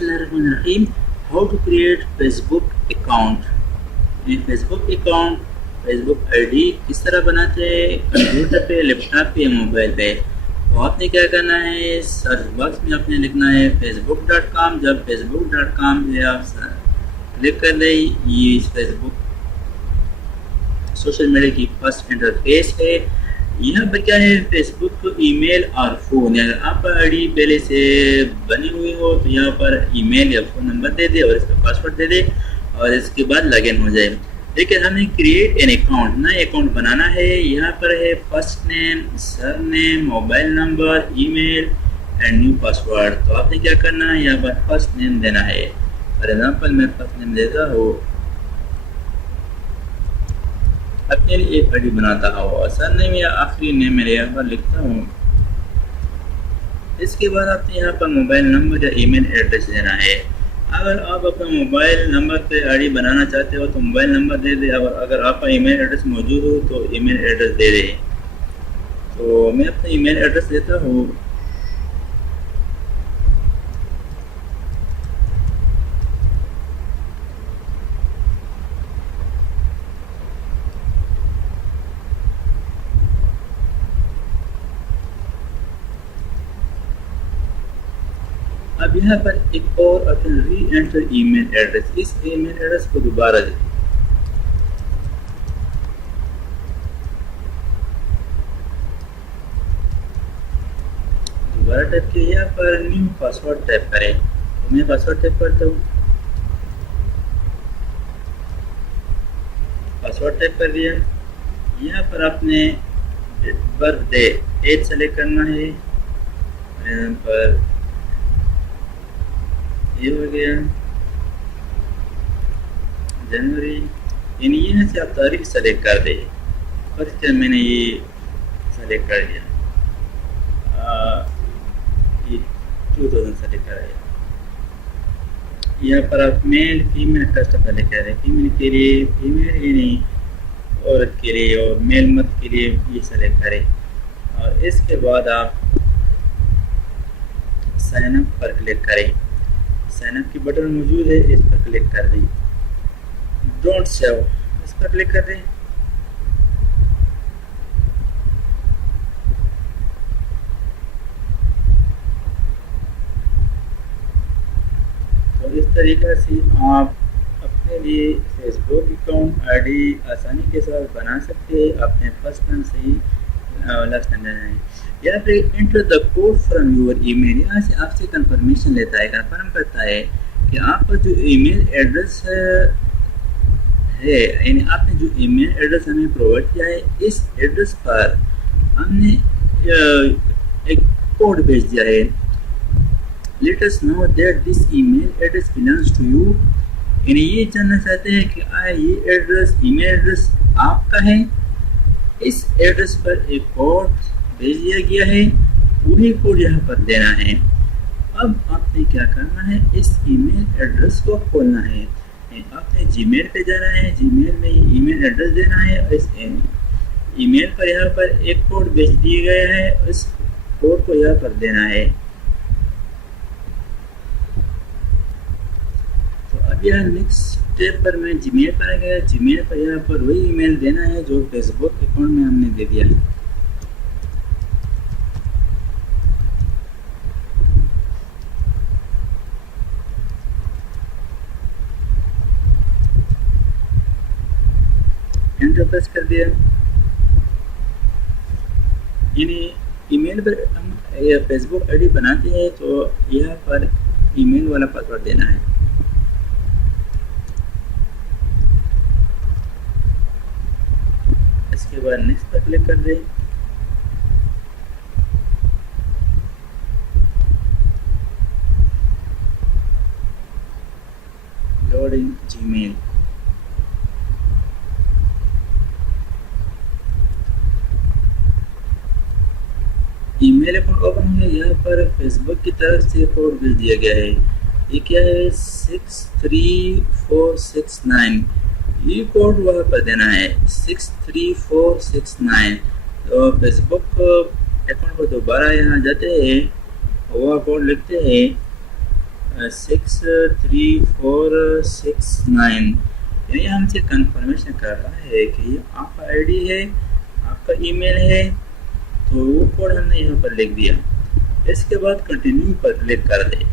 बिस्मिल्लाहिर्रहमानिर्रहीम। How to create Facebook account. Facebook account, Facebook ID किस तरह बनाते हैं, कंप्यूटर पे, लैपटॉप पे या मोबाइल पे। तो आपने क्या करना है, सर्च बॉक्स में आपने लिखना है facebook.com। जब facebook.com से आप क्लिक कर दें, ये फेसबुक सोशल मीडिया की फर्स्ट इंटरफेस है। यहाँ पर क्या है, फेसबुक ईमेल और फ़ोन। अगर आपका आईडी पहले से बनी हुई हो तो यहाँ पर ईमेल या फ़ोन नंबर दे दे और इसका पासवर्ड दे दे और इसके बाद लॉगिन हो जाए। लेकिन हमें क्रिएट एन अकाउंट, नया अकाउंट बनाना है। यहाँ पर है first name, sir name, mobile number, email and new password. तो आपने क्या करना है, यहाँ पर फर्स्ट नेम देना है। फॉर एग्जाम्पल मैं फर्स्ट नेम देता हूँ, अपने लिए एक आईडी बनाता हूँ और सर नेम या आखिरी नेम मेरे यहाँ पर लिखता हूँ। इसके बाद आपने यहाँ पर मोबाइल नंबर या ईमेल एड्रेस देना है। अगर आप अपना मोबाइल नंबर पे आईडी बनाना चाहते हो तो मोबाइल नंबर दे दे, और अगर आपका ईमेल एड्रेस मौजूद हो तो ईमेल एड्रेस दे दे। तो मैं अपना ईमेल एड्रेस देता हूँ। अब यहाँ पर एक और ऑप्शन, री एंटर ईमेल एड्रेस। इस ईमेल एड्रेस को दोबारा दें। दोबारा टाइप किया, यहाँ पर न्यू पासवर्ड टाइप करें। तो मैं पासवर्ड टाइप करता हूँ। पासवर्ड टाइप कर दिया। यहाँ पर आपने बर्थडे एज सेलेक्ट करना है। यहाँ पर ये हो गया जनवरी, यानी यहाँ से आप तारीख सेलेक्ट कर दे। फर्स्ट टाइम मैंने ये सेलेक्ट कर दिया, ये 2000 सेलेक्ट कर दिया। यहाँ पर आप मेल फीमेल कस्टम सेलेक्ट कर रहे हैं। फीमेल के लिए फीमेल, यानी औरत के लिए, और मेल मर्द के लिए ये सेलेक्ट करें। और इसके बाद आप साइन अप पर क्लिक करें। साइन अप की बटन मौजूद है, इस पर क्लिक कर दें। डोंट सेव, इस पर क्लिक कर दें। तो इस तरीके से आप अपने लिए फेसबुक अकाउंट आईडी आसानी के साथ बना सकते हैं। अपने फर्स्ट नाम से ही लास्ट नाम देना है। यहाँ पे enter the code from your email, यहाँ से आपसे कंफर्मेशन लेता है, कंफर्म करता है कि आपका जो ईमेल एड्रेस है, यानी आपने जो ईमेल एड्रेस हमें प्रोवाइड किया है, इस एड्रेस पर हमने एक कोड भेज दिया है। Let us know that this email address belongs to you, यानी ये जानना चाहते हैं कि ये एड्रेस, ईमेल एड्रेस आपका है। इस एड्रेस पर एक कोड भेज दिया गया है, वही कोड यहाँ पर देना है। अब आपने क्या करना है, इस ईमेल एड्रेस को खोलना है। आपने जीमेल पे जाना है, जीमेल में ईमेल एड्रेस देना है। इस ईमेल पर यहाँ पर एक कोड भेज दिया गया है, इस कोड को यहाँ पर देना है। तो अब यहाँ नेक्स्ट स्टेप पर मैं जीमेल पर आ गया। जीमेल पर यहाँ पर वही ईमेल देना है जो फेसबुक अकाउंट में हमने दे दिया है। एंटर प्रेस कर दिया। यानी ईमेल पर हम फेसबुक आईडी बनाते हैं तो यहाँ पर ईमेल वाला पासवर्ड देना है। इसके बाद नेक्स्ट पर क्लिक कर दें। Loading Gmail. Email account open हो गया। यहाँ पर फेसबुक की तरफ से कोड भेज दिया गया है। ये क्या है, 63469। ये कोड वहाँ पर देना है 63469। तो फेसबुक अकाउंट पर दोबारा यहाँ जाते हैं, वह कोड लिखते हैं 63469, यानी हमसे कंफर्मेशन कर रहा है कि ये आपका आईडी है, आपका ईमेल है। तो वो कोड हमने यहाँ पर लिख दिया। इसके बाद कंटिन्यू पर क्लिक कर दें।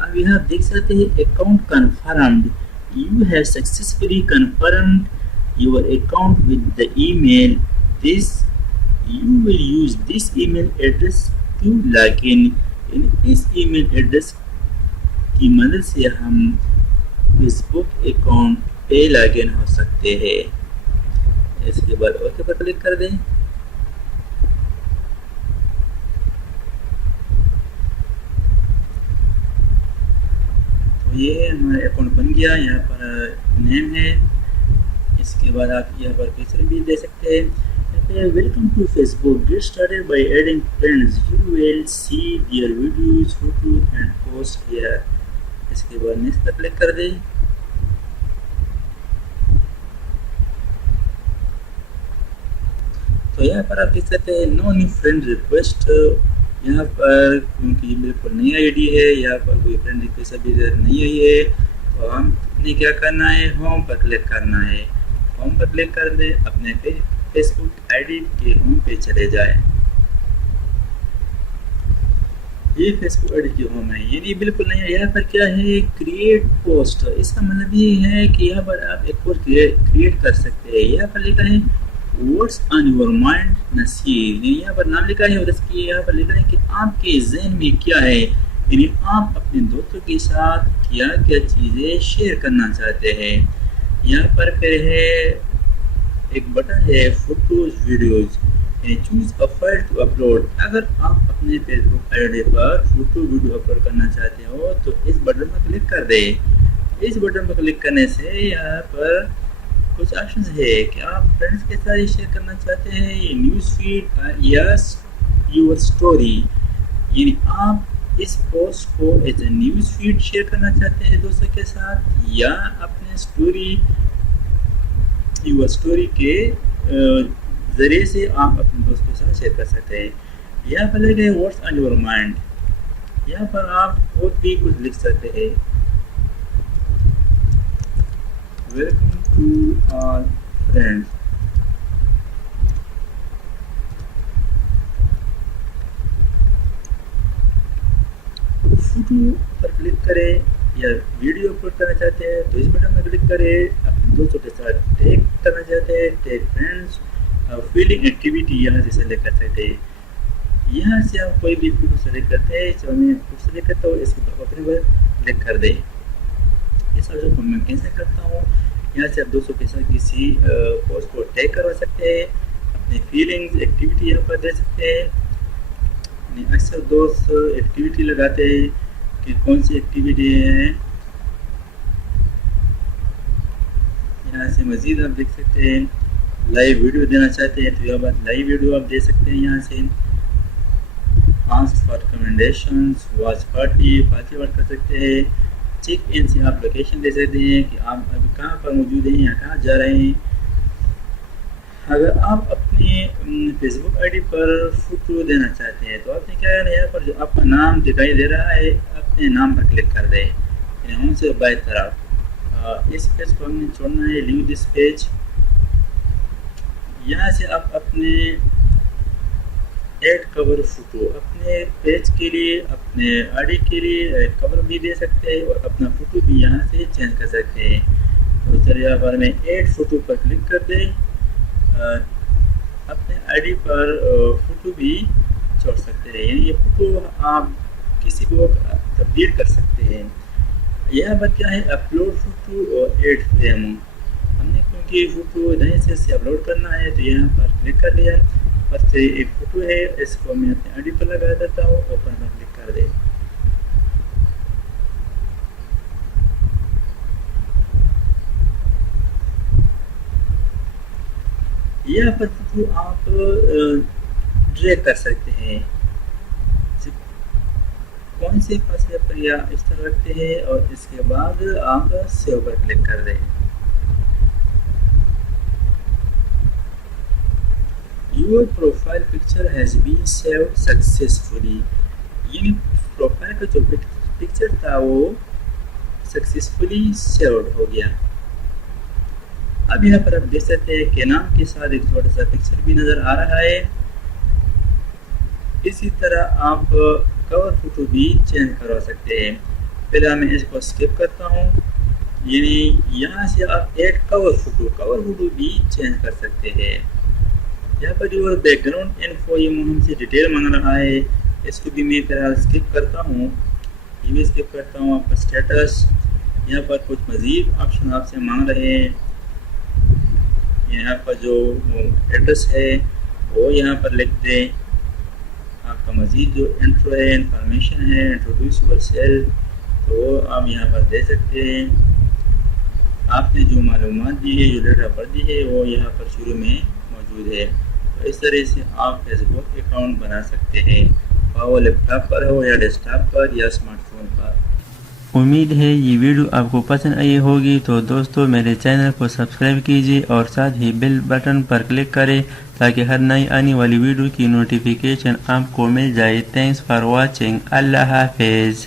अब यहाँ देख सकते हैं account confirmed, you have successfully confirmed your account with the email. This you will use this email address to log in। इस ईमेल एड्रेस की मदद से हम फेसबुक अकाउंट पे लॉग इन हो सकते हैं। इसके बाद ओके पर क्लिक कर दें। तो ये हमारा अकाउंट बन गया। यहाँ पर नेम है। इसके बाद आप यहाँ पर पिक्चर भी दे सकते हैं। Welcome to Facebook. Get started by adding friends. You will see their videos, photos and posts here। इसके बाद नेक्स्ट पर क्लिक कर दें। तो यहाँ पर आप देख सकते हैं नो न्यू फ्रेंड रिक्वेस्ट। यहाँ पर क्योंकि बिल्कुल नई आईडी है, यहाँ पर कोई फ्रेंड रिक्वेस्ट अभी नहीं आई है, तो हमने क्या करना है, होम पर क्लिक करना है। होम पर क्लिक कर दें, अपने फेसबुक आईडी के होम पे चले जाए। ये फेसबुक आईडी की होम है, ये बिल्कुल नहीं है। यहाँ पर क्या है, क्रिएट पोस्ट। इसका मतलब ये है कि यहाँ पर आप एक पोस्ट क्रिएट कर सकते हैं। यहाँ पर लिखा है what's on your mind Naseer, यहाँ पर नाम लिखा है और इसकी यहाँ पर लिखा है कि आपके जहन में क्या है, यानी आप अपने दोस्तों के साथ क्या क्या चीज़ें शेयर करना चाहते हैं। यहाँ पर फिर है एक बटन है photos videos, choose a file to upload. अगर आप अपने फेसबुक आईडी पर फोटो वीडियो अपलोड करना चाहते हो तो इस बटन पर क्लिक कर दें। इस बटन पर क्लिक करने से यहाँ पर कुछ ऑप्शन है कि आप फ्रेंड्स के साथ शेयर करना चाहते हैं, ये न्यूज़ फीड या योर स्टोरी, यानी आप इस पोस्ट को as a news feed share करना चाहते हैं दोस्तों के साथ, या अपने स्टोरी के ज़रिए से आप अपने दोस्तों के साथ शेयर कर सकते हैं। यहाँ पर लिखे व्हाट्स ऑन योर माइंड, यहाँ पर आप खुद भी कुछ लिख सकते हैं। Welcome to all friends. Photo पर क्लिक करें या वीडियो अपलोड करना चाहते हैं तो इस बटन पर क्लिक करें। अपने दोस्तों के साथ टैग करना चाहते हैं, टैग फ्रेंड्स। फीलिंग एक्टिविटी यहाँ से सेलेक्ट कर सकते हैं। यहाँ से आप कोई भी फोटो सेलेक्ट करते हैं। चलो मैं फोटो सेलेक्ट करता हूँ, इसके ऊपर अपने पर क्लिक कर दें। इस ऑप्शन को मैं कैंसिल करता हूँ। यहाँ से आप दोस्तों के साथ किसी पोस्ट को टैग करवा सकते हैं, अपनी फीलिंग्स एक्टिविटी यहाँ पर दे सकते हैं। अक्सर दोस्त एक्टिविटी लगाते हैं कि कौन सी एक्टिविटी है। यहाँ से मज़ीद आप देख सकते हैं। लाइव वीडियो देना चाहते हैं तो यहाँ पर लाइव वीडियो आप दे सकते हैं। यहाँ से ask for recommendations, watch party वाट कर सकते हैं। चेक इन से आप लोकेशन दे सकते हैं कि आप अभी कहाँ पर मौजूद हैं या कहाँ जा रहे हैं। अगर आप अपनी फेसबुक आईडी पर फोटो देना चाहते हैं तो आपने क्या करना है, यहाँ पर जो आपका नाम दिखाई दे रहा है अपने नाम पर क्लिक कर दें, होम से बाएं तरफ। इस पेज को हमने छोड़ना है, लीव दिस पेज। यहाँ से आप अपने ऐड कवर फोटो अपने पेज के लिए, अपने आईडी के लिए कवर भी दे सकते हैं और अपना फोटो भी यहाँ से चेंज कर सकते हैं। तो चलिए यहाँ पर मैं ऐड फोटो पर क्लिक कर दें। अपने आईडी पर फोटो भी छोड़ सकते हैं, यानी ये फोटो आप किसी को तब्दील कर सकते हैं। यहाँ पर क्या है, अपलोड फोटो और ऐड फ्रेम। हमने क्योंकि फोटो नए से अपलोड करना है तो यहाँ पर क्लिक कर दिया। बस एक फ़ोटो है, इसको मैं अपने आईडी पर लगा देता हूँ, ओपन पर क्लिक कर दे। यहाँ पर फोटो आप ड्रैग कर सकते हैं, कौन से फासले पर या इस तरह रखते हैं और इसके बाद आप सेव पर क्लिक कर दें। Your profile picture has been saved successfully, यानी प्रोफाइल का जो पिक्चर था वो सक्सेसफुली सेव्ड हो गया। अब यहाँ पर आप देख सकते हैं कि नाम के साथ एक छोटा सा पिक्चर भी नज़र आ रहा है। इसी तरह आप कवर फोटो भी चेंज करवा सकते हैं। पहले मैं इसको स्किप करता हूँ, यानी यहाँ से आप एक कवर फोटो भी चेंज कर सकते हैं। यहाँ पर जो बैकग्राउंड इन्फो ये हमसे डिटेल मांग रहा है, इसको भी मैं फिलहाल स्किप करता हूँ। ये भी स्किप करता हूँ। आपका स्टेटस, यहाँ पर कुछ मज़ीद ऑप्शन आपसे मांग रहे हैं। यहाँ पर जो एड्रेस है वो यहाँ पर लिख दें। आपका मज़ीद जो इंट्रो है, इंफॉर्मेशन है, इंट्रोड्यूस योरसेल्फ, तो वो आप यहाँ पर दे सकते हैं। आपने जो मालूमात दी है, जो डेट ऑफ बर्थ दी है, वो यहाँ पर शुरू में मौजूद है। तो इस तरह से आप फेसबुक अकाउंट बना सकते हैं, वो लैपटॉप पर हो या डेस्कटॉप पर या स्मार्टफोन पर। उम्मीद है ये वीडियो आपको पसंद आई होगी। तो दोस्तों मेरे चैनल को सब्सक्राइब कीजिए और साथ ही बेल बटन पर क्लिक करें ताकि हर नई आने वाली वीडियो की नोटिफिकेशन आपको मिल जाए। Thanks for watching. अल्लाह हाफिज़।